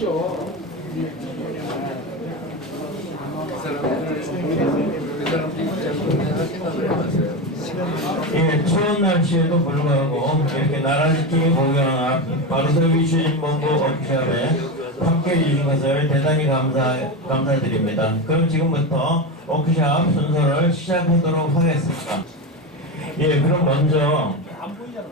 하십시오. 예, 추운 날씨에도 불구하고 이렇게 나라지킴이 공연한 바르셀비 추진본부 워크숍에 함께 해 주신 것을 대단히 감사, 감사드립니다. 그럼 지금부터 워크숍 순서를 시작하도록 하겠습니다. 예, 그럼 먼저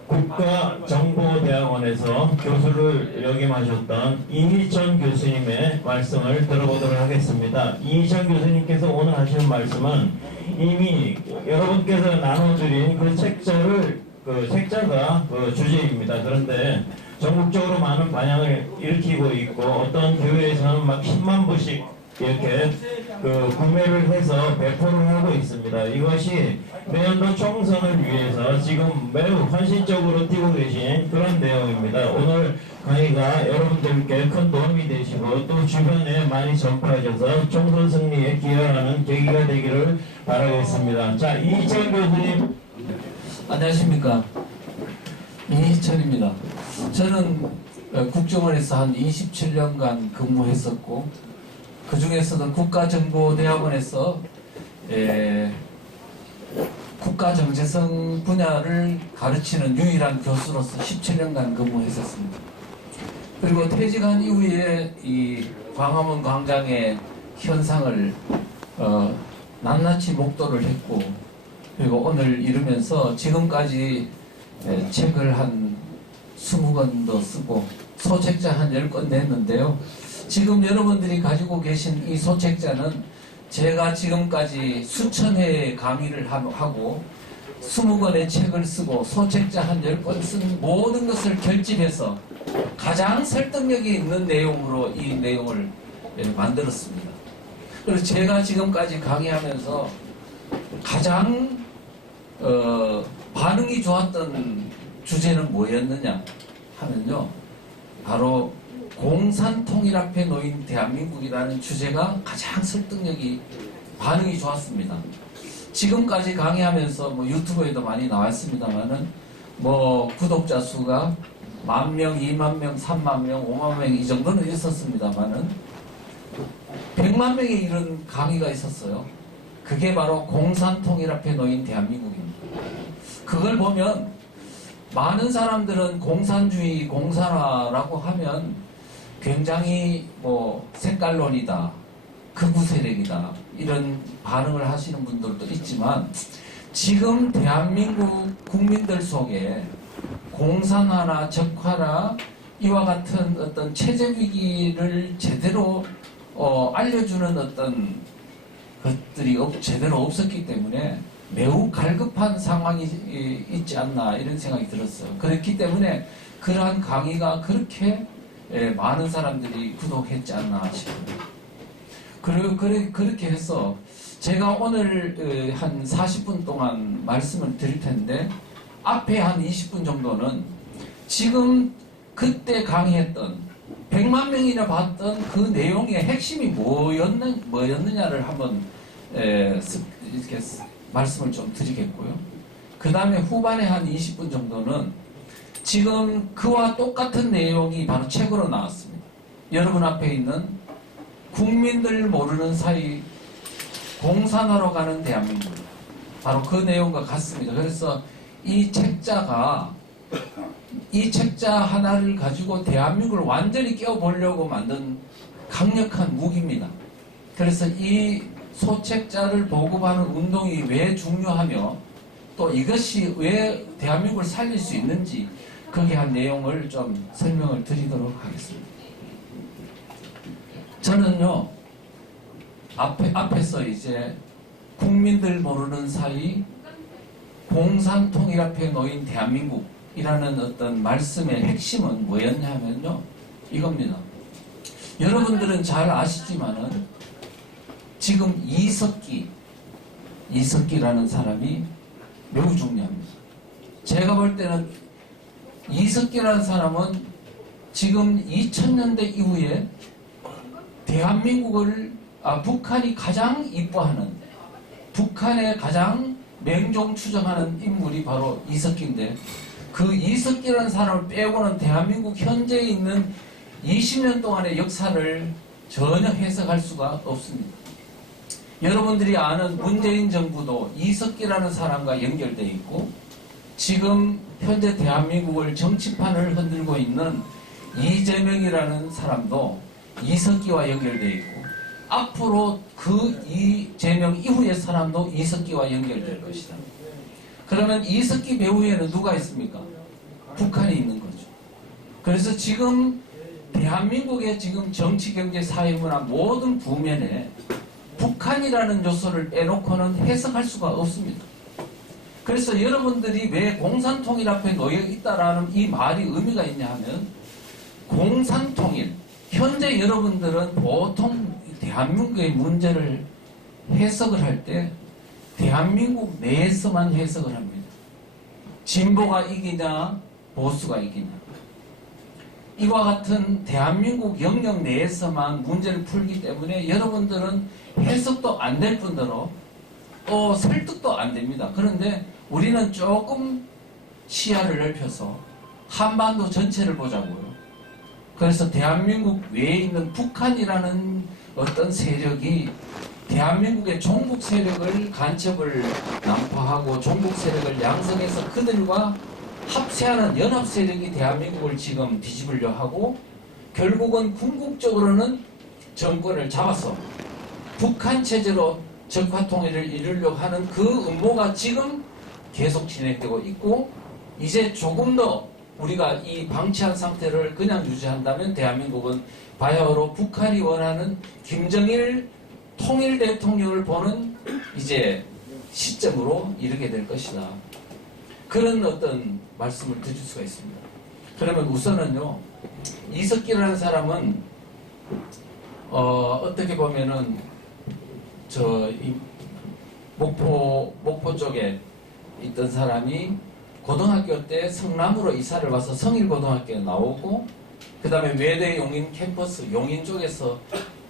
국가정보대학원에서 교수를 역임하셨던 이희천 교수님의 말씀을 들어보도록 하겠습니다. 이희천 교수님께서 오늘 하시는 말씀은 이미 여러분께서 나눠드린 그 책자를 그 책자가 그 주제입니다. 그런데 전국적으로 많은 반향을 일으키고 있고 어떤 교회에서는 막 10만 부씩 이렇게 그 구매를 해서 배포를 하고 있습니다. 이것이 내년도 총선을 위해서 지금 매우 헌신적으로 뛰고 계신 그런 내용입니다. 오늘 강의가 여러분들께 큰 도움이 되시고 또 주변에 많이 전파하셔서 총선 승리에 기여하는 계기가 되기를 바라겠습니다. 자, 이희철 교수님. 안녕하십니까 이희철입니다. 저는 어, 국정원에서 한 27년간 근무했었고 그 중에서도 국가정보대학원에서 에, 국가정체성 분야를 가르치는 유일한 교수로서 17년간 근무했었습니다. 그리고 퇴직한 이후에 이 광화문 광장의 현상을 어, 낱낱이 목도를 했고 그리고 오늘 이르면서 지금까지 에, 책을 한 20권도 쓰고 소책자 한 10권 냈는데요. 지금 여러분들이 가지고 계신 이 소책자는 제가 지금까지 수천 회의 강의를 하- 하고 20권의 책을 쓰고 소책자 한 10권 쓴 모든 것을 결집해서 가장 설득력이 있는 내용으로 이 내용을 예, 만들었습니다. 그래서 제가 지금까지 강의하면서 가장 어, 반응이 좋았던 주제는 뭐였느냐 하면요. 바로 공산통일 앞에 놓인 대한민국이라는 주제가 가장 설득력이 반응이 좋았습니다. 지금까지 강의하면서 뭐 유튜브에도 많이 나왔습니다만은 뭐 구독자 수가 만 명, 이만 명, 삼만 명, 오만 명 이 정도는 있었습니다만은 백만 명에 이른 강의가 있었어요. 그게 바로 공산통일 앞에 놓인 대한민국입니다. 그걸 보면 많은 사람들은 공산주의, 공산화라고 하면 굉장히 뭐 색깔론이다, 극우 세력이다 이런 반응을 하시는 분들도 있지만 지금 대한민국 국민들 속에 공산화나 적화나 이와 같은 어떤 체제 위기를 제대로 어, 알려주는 어떤 것들이 없- 제대로 없었기 때문에 매우 갈급한 상황이 이- 있지 않나 이런 생각이 들었어요. 그렇기 때문에 그러한 강의가 그렇게 예, 많은 사람들이 구독했지 않나 싶습니다. 그리고 그래, 그렇게 해서 제가 오늘 어, 한 40분 동안 말씀을 드릴 텐데 앞에 한 20분 정도는 지금 그때 강의했던 100만 명이나 봤던 그 내용의 핵심이 뭐였느, 뭐였느냐를 한번 이렇게 스- 말씀을 좀 드리겠고요. 그 다음에 후반에 한 20분 정도는 지금 그와 똑같은 내용이 바로 책으로 나왔습니다. 여러분 앞에 있는 국민들 모르는 사이 공산화로 가는 대한민국. 바로 그 내용과 같습니다. 그래서 이 책자가 이 책자 하나를 가지고 대한민국을 완전히 깨워보려고 만든 강력한 무기입니다. 그래서 이 소책자를 보급하는 운동이 왜 중요하며 또 이것이 왜 대한민국을 살릴 수 있는지 거기에 한 내용을 좀 설명을 드리도록 하겠습니다. 저는요, 앞에, 앞에서 이제 국민들 모르는 사이 공산통일 앞에 놓인 대한민국이라는 어떤 말씀의 핵심은 뭐였냐면요, 이겁니다. 여러분들은 잘 아시지만은 지금 이석기, 이석기라는 사람이 매우 중요합니다. 제가 볼 때는 이석기라는 사람은 지금 2000년대 이후에 대한민국을 아, 북한이 가장 이뻐하는 북한에 가장 맹종 추정하는 인물이 바로 이석기인데 그 이석기라는 사람을 빼고는 대한민국 현재에 있는 20년 동안의 역사를 전혀 해석할 수가 없습니다. 여러분들이 아는 문재인 정부도 이석기라는 사람과 연결되어 있고 지금 현재 대한민국을 정치판을 흔들고 있는 이재명이라는 사람도 이석기와 연결되어 있고 앞으로 그 이재명 이후의 사람도 이석기와 연결될 것이다. 그러면 이석기 배후에는 누가 있습니까? 북한이 있는 거죠. 그래서 지금 대한민국의 지금 정치, 경제, 사회, 문화 모든 부면에 북한이라는 요소를 빼놓고는 해석할 수가 없습니다. 그래서 여러분들이 왜 공산통일 앞에 놓여 있다라는 이 말이 의미가 있냐 하면 공산통일 현재 여러분들은 보통 대한민국의 문제를 해석을 할 때 대한민국 내에서만 해석을 합니다. 진보가 이기냐 보수가 이기냐 이와 같은 대한민국 영역 내에서만 문제를 풀기 때문에 여러분들은 해석도 안 될 뿐더러 어, 설득도 안 됩니다. 그런데 우리는 조금 시야를 넓혀서 한반도 전체를 보자고요. 그래서 대한민국 외에 있는 북한이라는 어떤 세력이 대한민국의 종북 세력을 간첩을 난파하고 종북 세력을 양성해서 그들과 합세하는 연합 세력이 대한민국을 지금 뒤집으려 하고 결국은 궁극적으로는 정권을 잡아서 북한 체제로 적화 통일을 이루려고 하는 그 음모가 지금 계속 진행되고 있고 이제 조금 더 우리가 이 방치한 상태를 그냥 유지한다면 대한민국은 바야흐로 북한이 원하는 김정일 통일 대통령을 보는 이제 시점으로 이르게 될 것이다. 그런 어떤 말씀을 드릴 수가 있습니다. 그러면 우선은요, 이석기라는 사람은, 어, 어떻게 보면은, 저, 이 목포, 목포 쪽에 있던 사람이 고등학교 때 성남으로 이사를 와서 성일고등학교에 나오고, 그 다음에 외대 용인 캠퍼스, 용인 쪽에서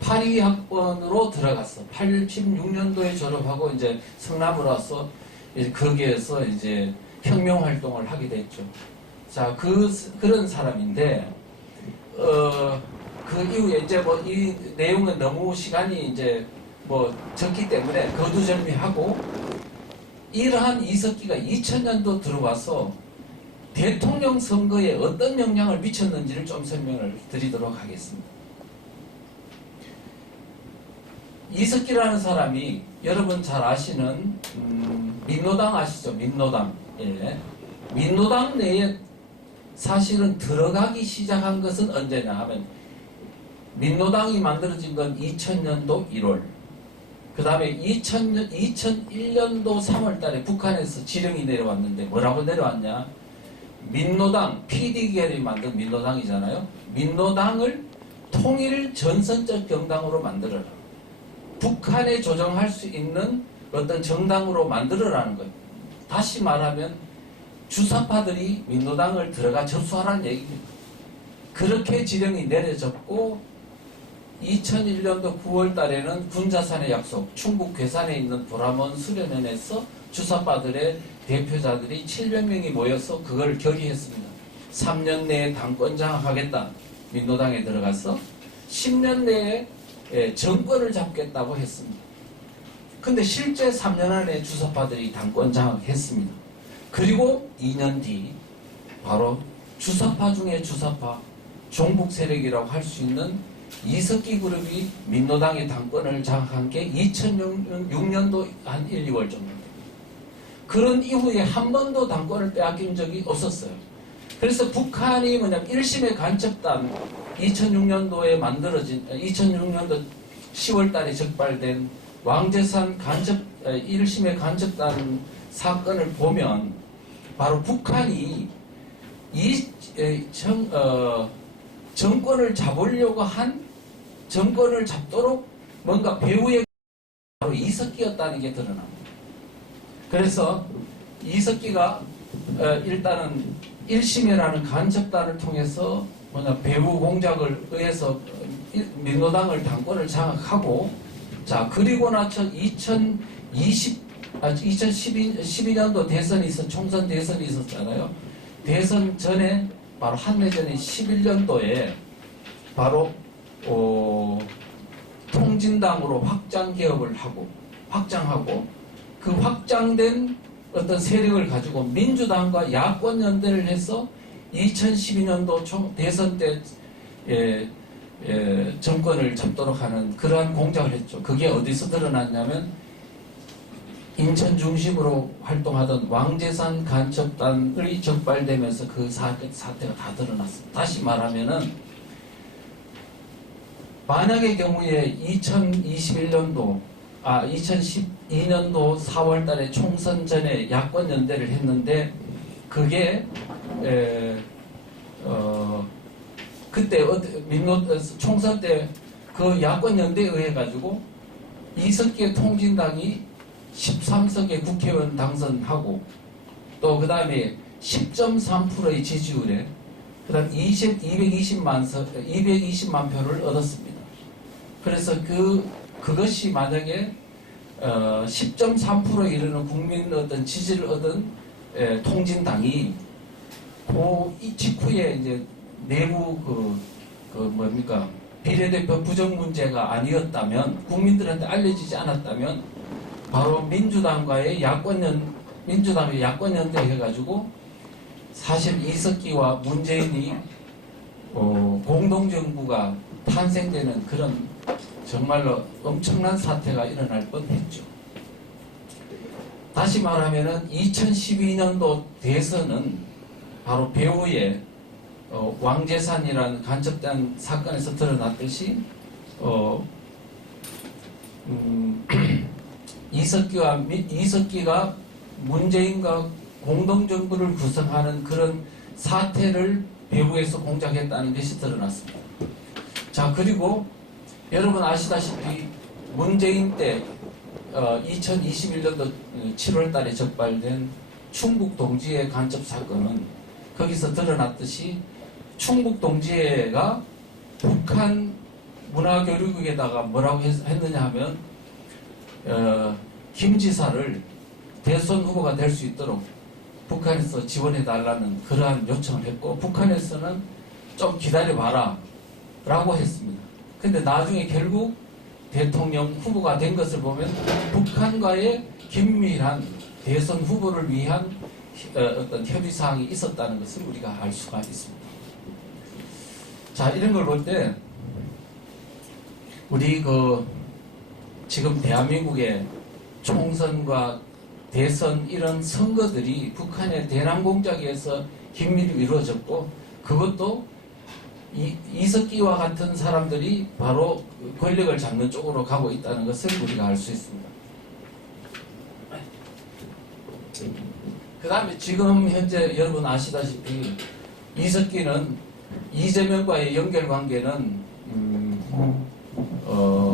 82학번으로 들어갔어. 86년도에 졸업하고 이제 성남으로 와서 이제 거기에서 이제 혁명 활동을 하게 됐죠. 자, 그, 그런 사람인데, 어, 그 이후에 이제 뭐 이 내용은 너무 시간이 이제 뭐 적기 때문에 거두절미하고, 이러한 이석기가 2000년도 들어와서 대통령 선거에 어떤 영향을 미쳤는지를 좀 설명을 드리도록 하겠습니다. 이석기라는 사람이 여러분 잘 아시는 음, 민노당 아시죠? 민노당. 예. 민노당 내에 사실은 들어가기 시작한 것은 언제냐 하면 민노당이 만들어진 건 2000년도 1월. 그 다음에 2000년, 2001년도 3월 달에 북한에서 지령이 내려왔는데 뭐라고 내려왔냐? 민노당, PD계열이 만든 민노당이잖아요. 민노당을 통일 전선적 정당으로 만들어라. 북한에 조정할 수 있는 어떤 정당으로 만들어라는 거예요. 다시 말하면 주사파들이 민노당을 들어가 접수하라는 얘기입니다. 그렇게 지령이 내려졌고 2001년도 9월 달에는 군자산의 약속, 충북 괴산에 있는 보라몬 수련원에서 주사파들의 대표자들이 700명이 모여서 그걸 결의했습니다. 3년 내에 당권 장악하겠다. 민노당에 들어가서 10년 내에 예, 정권을 잡겠다고 했습니다. 근데 실제 3년 안에 주사파들이 당권 장악했습니다. 그리고 2년 뒤 바로 주사파 중에 주사파 종북 세력이라고 할 수 있는 이석기 그룹이 민노당의 당권을 장악한 게 2006년도 한 1, 2월 정도. 그런 이후에 한 번도 당권을 빼앗긴 적이 없었어요. 그래서 북한이 뭐냐면 1심의 간첩단 2006년도에 만들어진 2006년도 10월 달에 적발된 왕재산 간첩 1심의 간첩단 사건을 보면 바로 북한이 이 에, 정, 어, 정권을 잡으려고 한 정권을 잡도록 뭔가 배후에 바로 이석기였다는 게 드러납니다. 그래서 이석기가 어, 일단은 1심이라는 간첩단을 통해서 뭐냐 배후 공작을 의해서 일- 민노당을 당권을 장악하고 자 그리고 나서 2020 아, 2012 12년도 대선이 있어 총선 대선이 있었잖아요. 대선 전에 바로 한해 전에 11년도에 바로 어, 통진당으로 확장 개업을 하고 확장하고 그 확장된 어떤 세력을 가지고 민주당과 야권 연대를 해서 2012년도 총 대선 때 예, 예, 정권을 잡도록 하는 그러한 공작을 했죠. 그게 어디서 드러났냐면 인천 중심으로 활동하던 왕재산 간첩단의 적발되면서 그 사, 사태가 다 드러났습니다. 다시 말하면은 만약의 경우에 2021년도 아 2012년도 4월 달에 총선 전에 야권 연대를 했는데 그게 에, 어 그때 어, 민노 총선 때 그 야권 연대에 의해 가지고 이석계 통진당이 13석의 국회의원 당선하고 또 그 다음에 10.3%의 지지율에 그 다음 20 220만 석 220만 표를 얻었습니다. 그래서 그 그것이 만약에 어, 10.3% 이르는 국민 어떤 지지를 얻은 에, 통진당이 그이 직후에 이제 내부 그, 그 뭡니까 비례대표 부정 문제가 아니었다면 국민들한테 알려지지 않았다면 바로 민주당과의 야권연 민주당의 야권연대 해가지고 사실 이석기와 문재인이 어, 공동정부가 탄생되는 그런 정말로 엄청난 사태가 일어날 뻔했죠. 다시 말하면은 2012년도 대선은 바로 배우의 어, 왕재산이라는 간첩단 사건에서 드러났듯이 어, 음, 이석기와 미- 이석기가 문재인과 공동정부를 구성하는 그런 사태를 배후에서 공작했다는 것이 드러났습니다. 자 그리고 여러분 아시다시피 문재인 때 어, 2021년도 7월 달에 적발된 충북 동지의 간첩 사건은 거기서 드러났듯이 충북 동지회가 북한 문화교육국에다가 뭐라고 했, 느냐 하면 어, 김 지사를 대선 후보가 될 수 있도록 북한에서 지원해 달라는 그러한 요청을 했고 북한에서는 좀 기다려 봐라 라고 했습니다. 근데 나중에 결국 대통령 후보가 된 것을 보면 북한과의 긴밀한 대선 후보를 위한 어, 어떤 협의 사항이 있었다는 것을 우리가 알 수가 있습니다. 자 이런 걸 볼 때 우리 그 지금 대한민국의 총선과 대선 이런 선거들이 북한의 대남 공작에서 긴밀히 이루어졌고 그것도 이, 이석기와 같은 사람들이 바로 권력을 잡는 쪽으로 가고 있다는 것을 우리가 알 수 있습니다. 그 다음에 지금 현재 여러분 아시다시피 이석기는 이재명과의 연결 관계는 음, 어,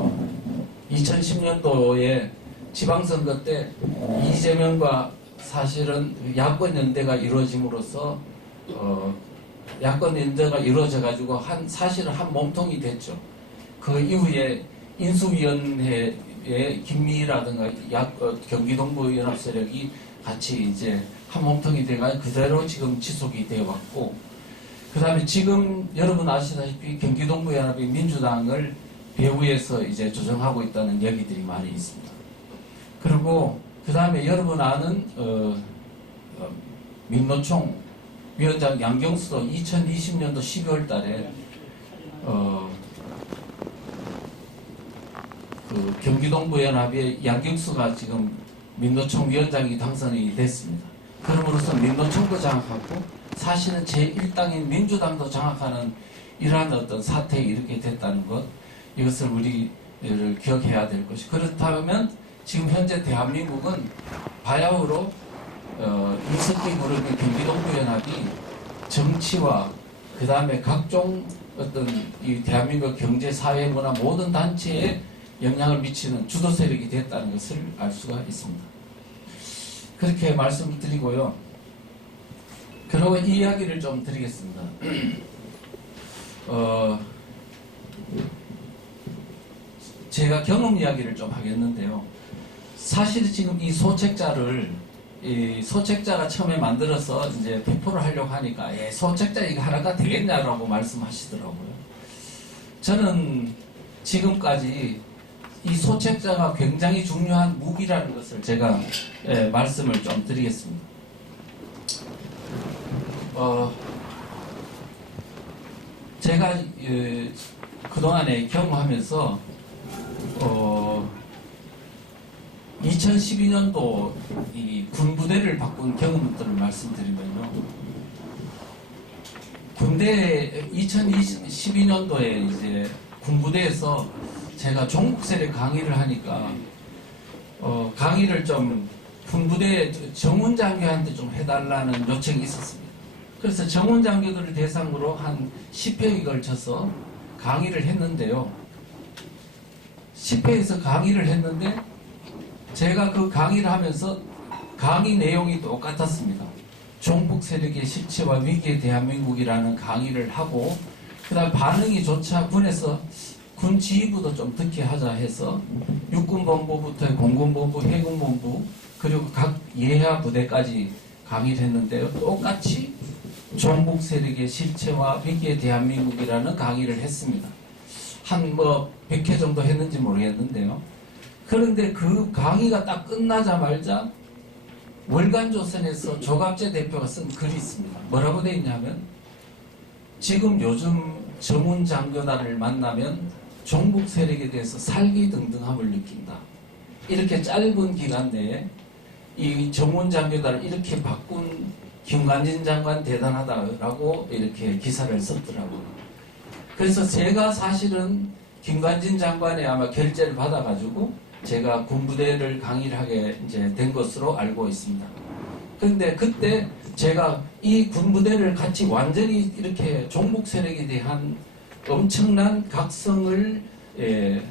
2010년도에 지방선거 때 이재명과 사실은 야권 연대가 이루어짐으로써 어, 야권 연대가 이루어져 가지고 한 사실은 한 몸통이 됐죠. 그 이후에 인수위원회의 김미라든가 약 어, 경기동부 연합 세력이 같이 이제 한 몸통이 돼가 그대로 지금 지속이 되어 왔고 그 다음에 지금 여러분 아시다시피 경기동부 연합이 민주당을 배후에서 이제 조정하고 있다는 얘기들이 많이 있습니다. 그리고 그 다음에 여러분 아는 어, 어, 민노총 위원장 양경수도 2020년도 12월 달에 어, 그 경기동부 연합의 양경수가 지금 민노총 위원장이 당선이 됐습니다. 그럼으로써 민노총도 장악하고 사실은 제1당인 민주당도 장악하는 이러한 어떤 사태에 이렇게 됐다는 것 이것을 우리를 기억해야 될 것이 그렇다면 지금 현재 대한민국은 바야흐로 어, 이석기 부르는 경기동부연합이 정치와 그 다음에 각종 어떤 이 대한민국 경제, 사회, 문화 모든 단체에 영향을 미치는 주도 세력이 됐다는 것을 알 수가 있습니다. 그렇게 말씀을 드리고요. 그리고 이 이야기를 좀 드리겠습니다. 어, 제가 경험 이야기를 좀 하겠는데요. 사실 지금 이 소책자를 이 소책자가 처음에 만들어서 이제 1 0 0를 하려고 하니까 예, 소책자 이거 하나가 되겠냐라고 말씀하시더라고요. 저는 지금까지 이 소책자가 굉장히 중요한 무기라는 것을 제가 예, 말씀을 좀 드리겠습니다. 어, 제가 예, 그동안에 경험하면서 어, 2012년도 이 군부대를 바꾼 경험들을 말씀드리면요. 군대 2012년도에 이제 군부대에서 제가 종북세례 강의를 하니까 어, 강의를 좀 군부대 정훈 장교한테 좀 해달라는 요청이 있었습니다. 그래서 정훈 장교들을 대상으로 한 10회에 걸쳐서 강의를 했는데요. 10회에서 강의를 했는데 제가 그 강의를 하면서 강의 내용이 똑같았습니다. 종북 세력의 실체와 위기의 대한민국이라는 강의를 하고 그다음 반응이 좋자 군에서 군 지휘부도 좀 듣게 하자 해서 육군본부부터 공군본부, 해군본부 그리고 각 예하 부대까지 강의를 했는데요. 똑같이 종북 세력의 실체와 위기의 대한민국이라는 강의를 했습니다. 한 뭐 100회 정도 했는지 모르겠는데요. 그런데 그 강의가 딱 끝나자마자 월간조선에서 조갑재 대표가 쓴 글이 있습니다. 뭐라고 돼 있냐면 지금 요즘 정훈 장교단을 만나면 종북 세력에 대해서 살기 등등함을 느낀다. 이렇게 짧은 기간 내에 이 정훈 장교단을 이렇게 바꾼 김관진 장관 대단하다라고 이렇게 기사를 썼더라고요. 그래서 제가 사실은 김관진 장관의 아마 결재를 받아가지고 제가 군부대를 강의를 하게 이제 된 것으로 알고 있습니다. 그런데 그때 제가 이 군부대를 같이 완전히 이렇게 종북 세력에 대한 엄청난 각성을 예,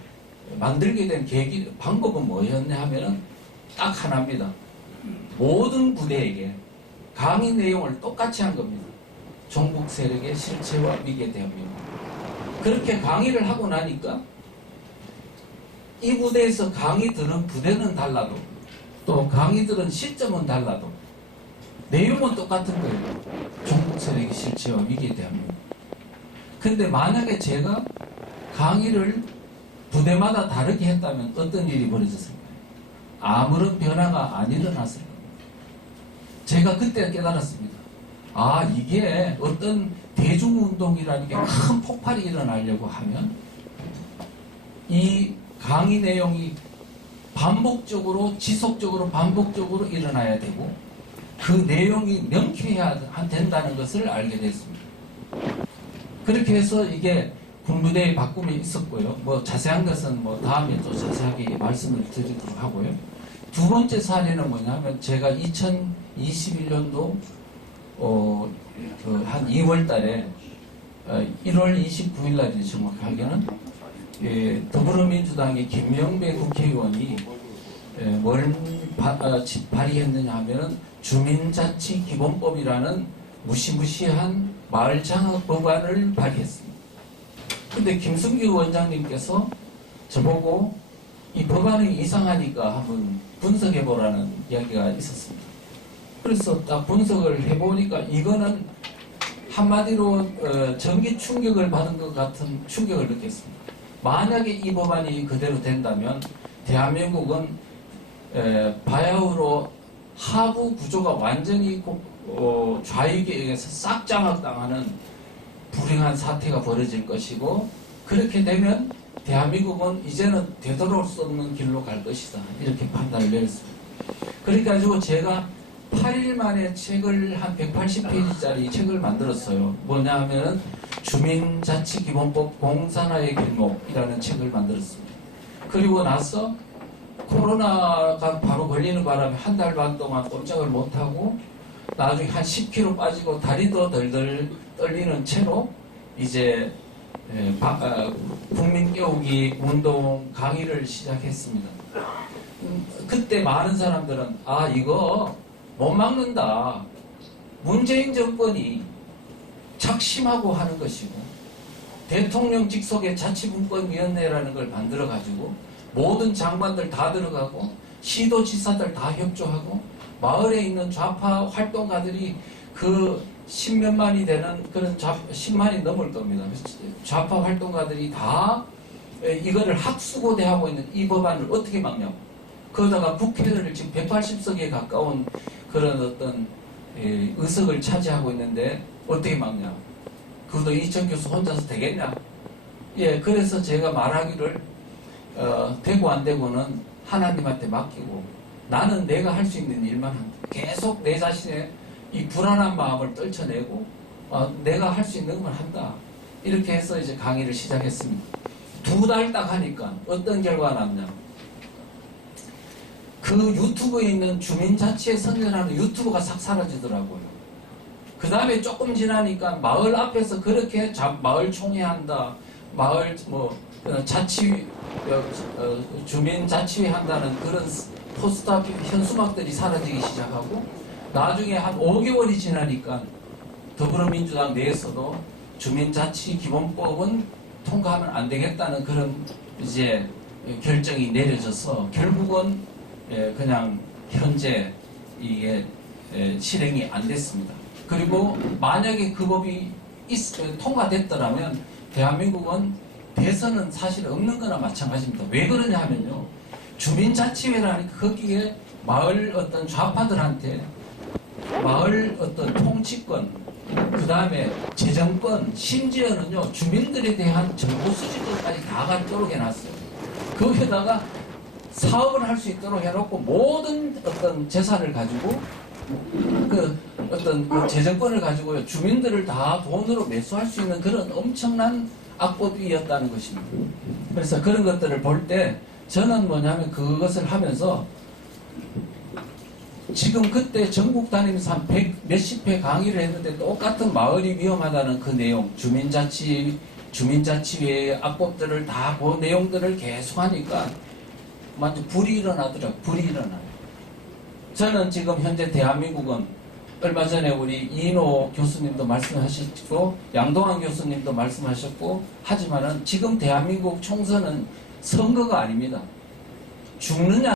만들게 된 계기 방법은 뭐였냐 하면은 딱 하나입니다. 모든 부대에게 강의 내용을 똑같이 한 겁니다. 종북 세력의 실체와 위기에 대한민국. 그렇게 강의를 하고 나니까 이 부대에서 강의 들은 부대는 달라도 또 강의 들은 시점은 달라도 내용은 똑같은 거예요. 종북 세력의 실체와 위기에 대한민국. 근데 만약에 제가 강의를 부대마다 다르게 했다면 어떤 일이 벌어졌을까요? 아무런 변화가 안 일어났을 겁니다. 제가 그때 깨달았습니다. 아, 이게 어떤 대중운동이라는 게 큰 폭발이 일어나려고 하면 이 강의 내용이 반복적으로, 지속적으로, 반복적으로 일어나야 되고 그 내용이 명쾌해야 된다는 것을 알게 됐습니다. 그렇게 해서 이게 군부대의 바꿈이 있었고요. 뭐 자세한 것은 뭐 다음에 또 자세하게 말씀을 드리도록 하고요. 두 번째 사례는 뭐냐면 제가 2021년도 어, 그 한 2월 달에 어, 1월 29일 날이 정확하게는 예, 더불어민주당의 김명배 국회의원이 예, 뭘 바, 아, 지- 발의했느냐 하면은 주민자치기본법이라는 무시무시한 마을장학 법안을 발의했습니다. 근데 김승규 원장님께서 저보고 이 법안이 이상하니까 한번 분석해보라는 이야기가 있었습니다. 그래서 딱 분석을 해보니까 이거는 한마디로 어, 전기 충격을 받은 것 같은 충격을 느꼈습니다. 만약에 이 법안이 그대로 된다면 대한민국은 에, 바야흐로 하부 구조가 완전히 고- 어, 좌익에 의해서 싹 장악당하는 불행한 사태가 벌어질 것이고 그렇게 되면 대한민국은 이제는 되돌아올 수 없는 길로 갈 것이다 이렇게 판단을 내렸습니다. 그래가지고 제가 8일 만에 책을 한 180페이지짜리 책을 만들었어요. 뭐냐 하면은 주민자치기본법 공산화의 길목이라는 책을 만들었습니다. 그리고 나서 코로나가 바로 걸리는 바람에 한 달 반 동안 꼼짝을 못하고 나중에 한 10kg 빠지고 다리도 덜덜 떨리는 채로 이제 에, 바- 아, 국민 깨우기 운동 강의를 시작했습니다. 음, 그때 많은 사람들은 아 이거 못 막는다. 문재인 정권이 작심하고 하는 것이고 대통령 직속의 자치분권위원회라는 걸 만들어 가지고 모든 장관들 다 들어가고 시도지사들 다 협조하고 마을에 있는 좌파 활동가들이 그 십몇만이 되는 그런 좌, 10만이 넘을 겁니다. 좌파 활동가들이 다 에, 이거를 학수고대하고 있는 이 법안을 어떻게 막냐고. 그러다가 국회를 지금 180석에 가까운 그런 어떤 에, 의석을 차지하고 있는데 어떻게 막냐. 그것도 이천 교수 혼자서 되겠냐. 예, 그래서 제가 말하기를 어, 되고 안 되고는 하나님한테 맡기고 나는 내가 할 수 있는 일만 한다. 계속 내 자신의 이 불안한 마음을 떨쳐내고 어, 내가 할 수 있는 걸 한다. 이렇게 해서 이제 강의를 시작했습니다. 두 달 딱 하니까 어떤 결과가 났냐. 그 유튜브에 있는 주민자치에 선전하는 유튜브가 싹 사라지더라고요. 그 다음에 조금 지나니까 마을 앞에서 그렇게 자- 마을 총회한다, 마을 뭐 어, 자치 어, 어, 주민 자치회 한다는 그런 포스터 현수막들이 사라지기 시작하고 나중에 한 5개월이 지나니까 더불어민주당 내에서도 주민자치 기본법은 통과하면 안 되겠다는 그런 이제 결정이 내려져서 결국은 예, 그냥 현재 이게 예, 실행이 안 됐습니다. 그리고 만약에 그 법이 있- 어, 통과됐더라면 대한민국은 대선은 사실 없는 거나 마찬가지입니다. 왜 그러냐 하면요. 주민자치회라니까 거기에 마을 어떤 좌파들한테 마을 어떤 통치권, 그 다음에 재정권, 심지어는요, 주민들에 대한 정보 수집권까지 다 갖도록 해놨어요. 거기에다가 사업을 할 수 있도록 해놓고 모든 어떤 재산을 가지고 그 어떤 그 재정권을 가지고 주민들을 다 돈으로 매수할 수 있는 그런 엄청난 악법이었다는 것입니다. 그래서 그런 것들을 볼 때 저는 뭐냐면 그것을 하면서 지금 그때 전국 다니면서 한 100, 몇십 회 강의를 했는데 똑같은 마을이 위험하다는 그 내용, 주민자치, 주민자치회의 악법들을 다 그 내용들을 계속 하니까 완전 불이 일어나더라고요. 불이 일어나요. 저는 지금 현재 대한민국은 얼마 전에 우리 이인호 교수님도 말씀하셨고 양동환 교수님도 말씀하셨고 하지만은 지금 대한민국 총선은 선거가 아닙니다. 죽느냐